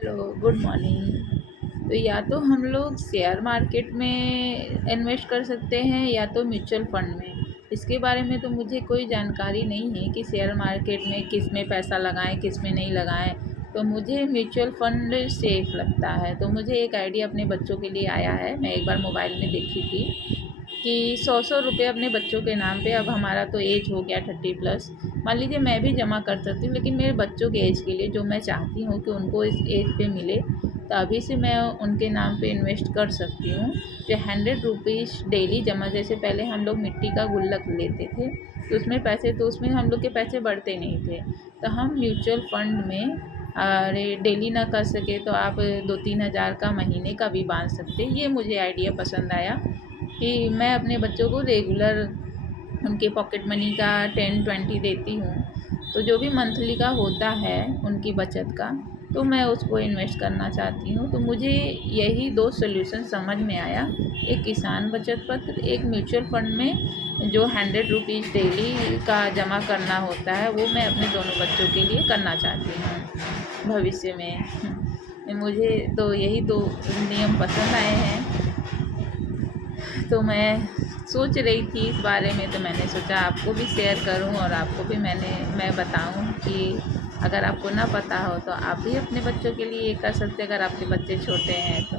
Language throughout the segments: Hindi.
Hello, good morning. तो या तो हम लोग शेयर मार्केट में इन्वेस्ट कर सकते हैं या तो म्यूचुअल फंड में। इसके बारे में तो मुझे कोई जानकारी नहीं है कि शेयर मार्केट में किस में पैसा लगाएं किस में नहीं लगाएं। तो मुझे म्यूचुअल फंड सेफ लगता है। तो मुझे एक आइडिया अपने बच्चों के लिए आया है, मैं एक बार मोबाइल में देखी थी कि 100-100 रुपये अपने बच्चों के नाम पे। अब हमारा तो एज हो गया 30+। मान लीजिए मैं भी जमा कर सकती हूँ, लेकिन मेरे बच्चों के एज के लिए जो मैं चाहती हूँ कि उनको इस एज पे मिले, तो अभी से मैं उनके नाम पे इन्वेस्ट कर सकती हूँ। जो 100 रुपीज़ डेली जमा, जैसे पहले हम लोग मिट्टी का गुल्लक लेते थे तो उसमें पैसे, तो उसमें हम लोग के पैसे बढ़ते नहीं थे। तो हम म्यूचुअल फंड में अरे डेली ना कर सके तो आप 2-3 हज़ार का महीने का भी बांध सकते। ये मुझे आइडिया पसंद आया कि मैं अपने बच्चों को रेगुलर उनके पॉकेट मनी का 10-20 देती हूँ। तो जो भी मंथली का होता है उनकी बचत का, तो मैं उसको इन्वेस्ट करना चाहती हूँ। तो मुझे यही 2 सॉल्यूशन समझ में आया, एक किसान बचत पत्र, एक म्यूचुअल फंड में जो 100 रुपीज़ डेली का जमा करना होता है, वो मैं अपने दोनों बच्चों के लिए करना चाहती हूँ भविष्य में। मुझे तो यही 2 नियम पसंद आए हैं। तो मैं सोच रही थी इस बारे में, तो मैंने सोचा आपको भी शेयर करूं और आपको भी मैं बताऊं कि अगर आपको ना पता हो तो आप भी अपने बच्चों के लिए ये कर सकते हैं, अगर आपके बच्चे छोटे हैं तो।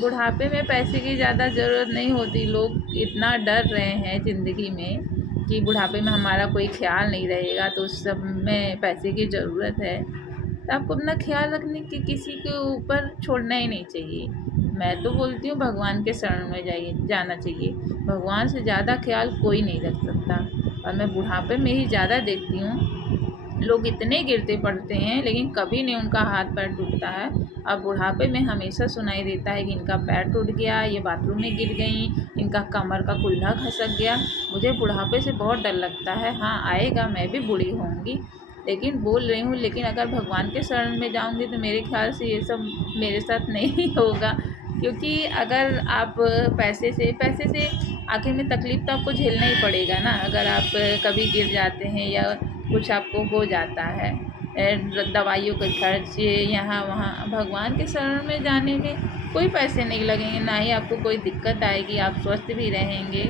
बुढ़ापे में पैसे की ज़्यादा ज़रूरत नहीं होती। लोग इतना डर रहे हैं ज़िंदगी में कि बुढ़ापे में हमारा कोई ख्याल नहीं रहेगा, तो उस सब में पैसे की ज़रूरत है। तो आपको अपना ख्याल रखने की किसी के ऊपर छोड़ना ही नहीं चाहिए। मैं तो बोलती हूँ भगवान के शरण में जाना चाहिए। भगवान से ज़्यादा ख्याल कोई नहीं रख सकता। और मैं बुढ़ापे में ही ज़्यादा देखती हूँ, लोग इतने गिरते पड़ते हैं लेकिन कभी नहीं उनका हाथ पैर टूटता है। अब बुढ़ापे में हमेशा सुनाई देता है कि इनका पैर टूट गया, ये बाथरूम में गिर गई, इनका कमर का कुल्ला खसक गया। मुझे बुढ़ापे से बहुत डर लगता है। हाँ आएगा, मैं भी बूढ़ी होंगी, लेकिन बोल रही हूँ, लेकिन अगर भगवान के शरण में जाऊँगी तो मेरे ख्याल से ये सब मेरे साथ नहीं होगा। क्योंकि अगर आप पैसे से आखिर में तकलीफ़ तो आपको झेलना ही पड़ेगा ना। अगर आप कभी गिर जाते हैं या कुछ आपको हो जाता है, दवाइयों के खर्च ये यहाँ वहाँ, भगवान के शरण में जाने में कोई पैसे नहीं लगेंगे, ना ही आपको कोई दिक्कत आएगी, आप स्वस्थ भी रहेंगे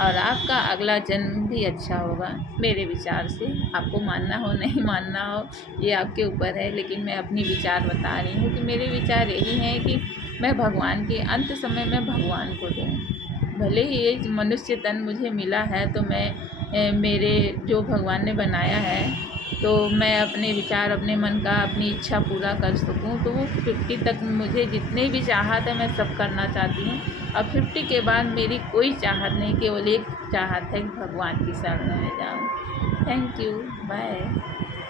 और आपका अगला जन्म भी अच्छा होगा। मेरे विचार से, आपको मानना हो नहीं मानना हो ये आपके ऊपर है, लेकिन मैं अपनी विचार बता रही हूँ कि मेरे विचार यही हैं कि मैं भगवान के अंत समय में भगवान को दूँ। भले ही ये मनुष्य तन मुझे मिला है, तो मैं मेरे जो भगवान ने बनाया है, तो मैं अपने विचार, अपने मन का, अपनी इच्छा पूरा कर सकूं। तो वो 50 तक मुझे जितने भी चाहत है मैं सब करना चाहती हूँ। अब 50 के बाद मेरी कोई चाहत नहीं, केवल एक चाहत है कि भगवान की शरण में जाऊँ। Thank you, bye.